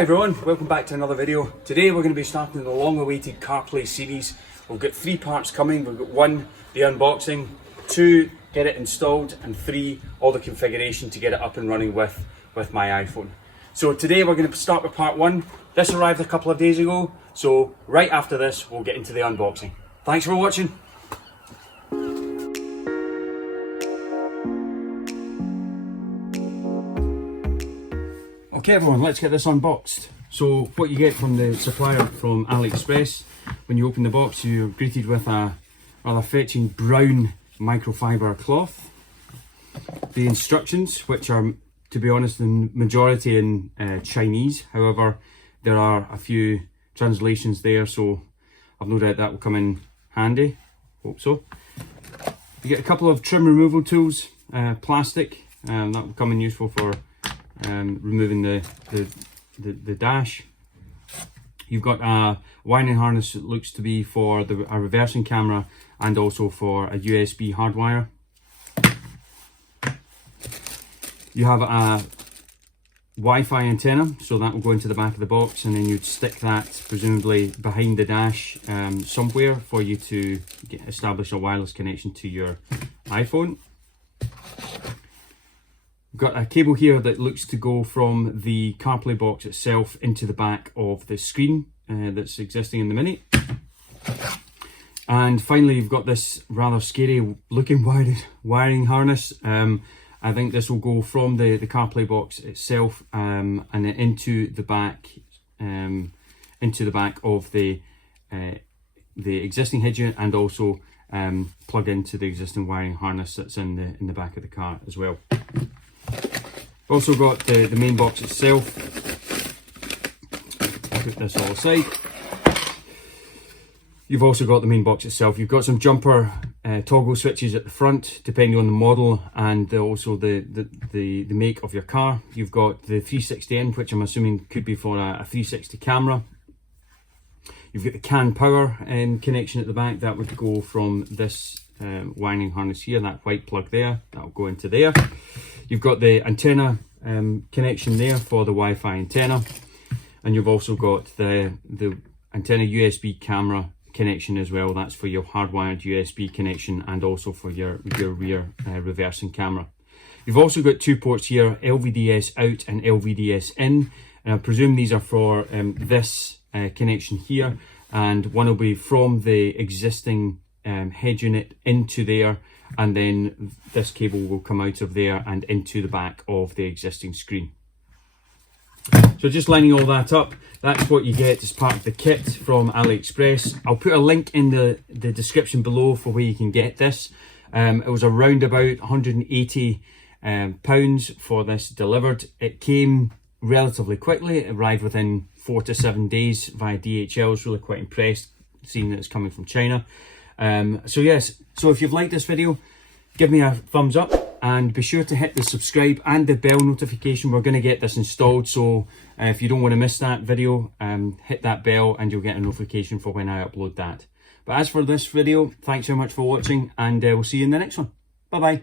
Hi everyone, welcome back to another video. Today we're going to be starting the long-awaited CarPlay series. We've got 3 parts coming. We've got 1, the unboxing, 2, get it installed, and 3, all the configuration to get it up and running with my iPhone. So today we're going to start with part 1. This arrived a couple of days ago, so right after this we'll get into the unboxing. Thanks for watching. Okay everyone, let's get this unboxed. So what you get from the supplier from AliExpress, when you open the box you're greeted with a rather fetching brown microfiber cloth. The instructions, which are, to be honest, the majority in Chinese. However, there are a few translations there, so I've no doubt that will come in handy. Hope so. You get a couple of trim removal tools, plastic, that will come in useful for removing the dash. You've got a winding harness that looks to be for a reversing camera and also for a USB hardwire. You have a Wi-Fi antenna, so that will go into the back of the box, and then you'd stick that presumably behind the dash somewhere for you to establish a wireless connection to your iPhone. Got a cable here that looks to go from the CarPlay box itself into the back of the screen that's existing in the Mini. And finally you've got this rather scary looking wiring harness. I think this will go from the CarPlay box itself and then into the back of the existing head unit, and also plug into the existing wiring harness that's in the back of the car as well. Also got the main box itself. Put this all aside. You've also got the main box itself. You've got some jumper toggle switches at the front, depending on the model and also the make of your car. You've got the 360N, which I'm assuming could be for a 360 camera. You've got the CAN power connection at the back. That would go from this wiring harness here, that white plug there. That will go into there. You've got the antenna connection there for the Wi-Fi antenna, and you've also got the antenna USB camera connection as well. That's for your hardwired USB connection and also for your rear reversing camera. You've also got 2 ports here, LVDS out and LVDS in, and I presume these are for this connection here, and one will be from the existing head unit into there, and then this cable will come out of there and into the back of the existing screen. So just lining all that up, that's what you get as part of the kit from AliExpress. I'll put a link in the description below for where you can get this. It was around about £180 for this delivered. It came relatively quickly. It arrived within 4 to 7 days via DHL. I was really quite impressed seeing that it's coming from China. So if you've liked this video, give me a thumbs up and be sure to hit the subscribe and the bell notification. We're going to get this installed, so if you don't want to miss that video, hit that bell and you'll get a notification for when I upload that. But as for this video, thanks so much for watching, and we'll see you in the next one. Bye bye.